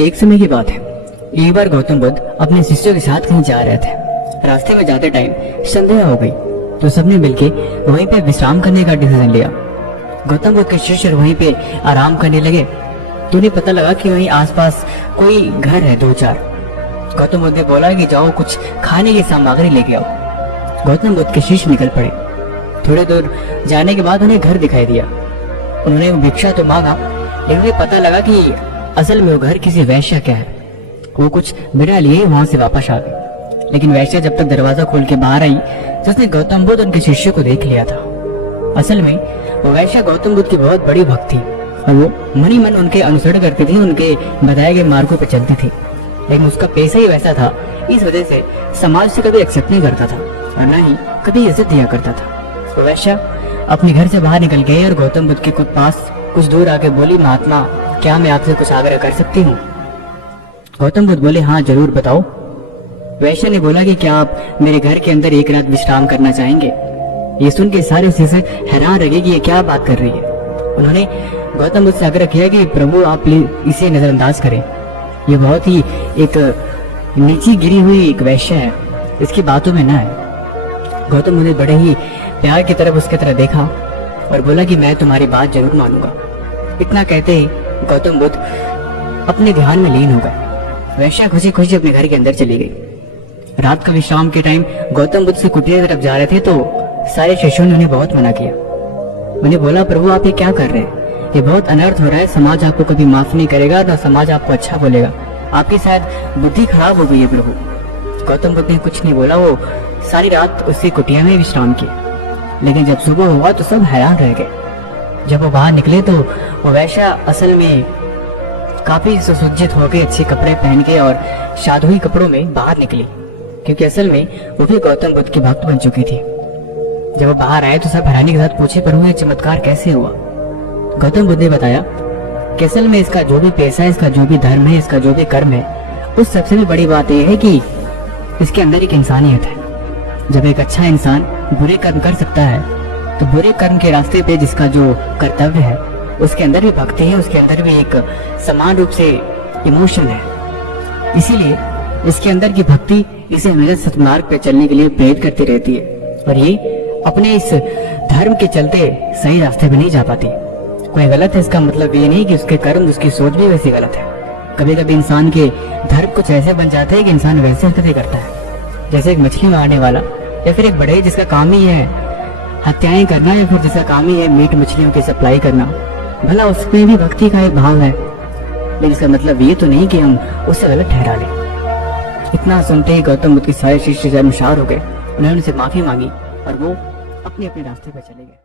एक समय की बात है। एक बार गौतम बुद्ध अपने शिष्यों के साथ कहीं जा रहे थे। रास्ते में जाते टाइम संध्या हो गई तो सबने मिलकर वहीं पे विश्राम करने का डिसीजन लिया। गौतम बुद्ध के शिष्य वहीं पे आराम करने लगे तो उन्हें पता लगा कि वहीं आसपास कोई घर है 2-4। गौतम बुद्ध ने बोला कि जाओ कुछ खाने की सामग्री लेके आओ। गौतम बुद्ध के शिष्य निकल पड़े। थोड़े दूर जाने के बाद उन्हें घर दिखाई दिया। उन्होंने भिक्षा तो मांगा लेकिन उन्हें पता लगा कि असल में वो घर किसी वैश्य का है। वो कुछ बिना लिए वहां से वापस आ गई। लेकिन वैश्य जब तक दरवाजा खोल के बाहर आई तो उसने गौतम बुद्ध उनके शिष्य को देख लिया था। असल में वो वैश्य गौतम बुद्ध की बहुत बड़ी भक्त थी और वो मनी मन उनके अनुसरण करती थी, उनके बताए गए मार्गों पर चलती थी। लेकिन उसका पेशा ही वैसा था, इस वजह से समाज से कभी एक्सेप्ट नहीं करता था और न ही कभी इज्जत दिया करता था। तो वैश्य अपने घर से बाहर निकल गई और गौतम बुद्ध के पास कुछ दूर आके बोली, महात्मा क्या मैं आपसे कुछ आग्रह कर सकती हूँ? गौतम बुद्ध बोले, हाँ जरूर बताओ। वैश्य ने बोला कि क्या आप मेरे घर के अंदर एक रात विश्राम करना चाहेंगे? ये सुन के सारे शिष्य हैरान रहे कि ये क्या बात कर रही है। उन्होंने गौतम बुद्ध से आग्रह किया कि प्रभु आप इसे नजरअंदाज करें, ये बहुत ही एक नीची गिरी हुई एक वैश्य है, इसकी बातों में न है। गौतम बुद्ध ने बड़े ही प्यार की तरफ उसके तरह देखा और बोला कि मैं तुम्हारी बात जरूर मानूंगा। इतना कहते ही गौतम बुद्ध अपने ध्यान में लीन हो गए। वैश्य खुशी खुशी अपने घर के अंदर चली गई। रात का विश्राम के टाइम गौतम बुद्ध से कुटिया की तरफ जा रहे थे तो सारे शिष्यों ने उन्हें बहुत मना किया। उन्हें बोला, प्रभु आप ये क्या कर रहे हैं? ये बहुत अनर्थ हो रहा है। समाज आपको कभी माफ नहीं करेगा, ना समाज आपको अच्छा बोलेगा। आपकी शायद बुद्धि खराब हो गई है प्रभु। गौतम बुद्ध ने कुछ नहीं बोला। वो सारी रात उसी कुटिया में विश्राम किया। लेकिन जब सुबह हुआ तो सब हैरान रह गए। जब वो बाहर निकले तो वो वैश्य असल में काफी सुसज्जित होकर अच्छे कपड़े पहन के और साधुई कपड़ों में बाहर निकली, क्योंकि असल में वो भी गौतम बुद्ध की भक्त बन चुकी थी। जब वो बाहर आए तो सब हैरानी के साथ पूछे, प्रभु ये चमत्कार कैसे हुआ? गौतम बुद्ध ने बताया कि असल में इसका जो भी पेशा है, इसका जो भी धर्म है, इसका जो भी कर्म है, उस सबसे भी बड़ी बात यह है कि इसके अंदर एक इंसानियत है। जब एक अच्छा इंसान बुरे कर्म कर सकता है तो बुरे कर्म के रास्ते पे जिसका जो कर्तव्य है उसके अंदर भी भक्ति है, उसके अंदर भी एक समान रूप से इमोशन है। इसीलिए इसके अंदर की भक्ति इसे हमेशा सत्मार्ग पे चलने के लिए प्रेरित करती रहती है और ये अपने इस धर्म के चलते सही रास्ते पे नहीं जा पाती। कोई गलत है इसका मतलब ये नहीं कि उसके कर्म, उसकी सोच भी वैसी गलत है। कभी कभी इंसान के धर्म कुछ ऐसे बन जाते हैं कि इंसान वैसे हरकतें करता है, जैसे एक मछली मारने वाला या फिर एक बड़े जिसका काम ही है हत्याएं करना या फिर जिसका काम ही है मीट मछलियों की सप्लाई करना। भला उसमें भी भक्ति का एक भाव है, लेकिन इसका मतलब ये तो नहीं कि हम उसे गलत ठहरा लें। इतना सुनते ही गौतम बुद्ध के सारे शिष्य शर्मसार हो गए। उन्होंने उनसे माफी मांगी और वो अपने अपने रास्ते पर चले गए।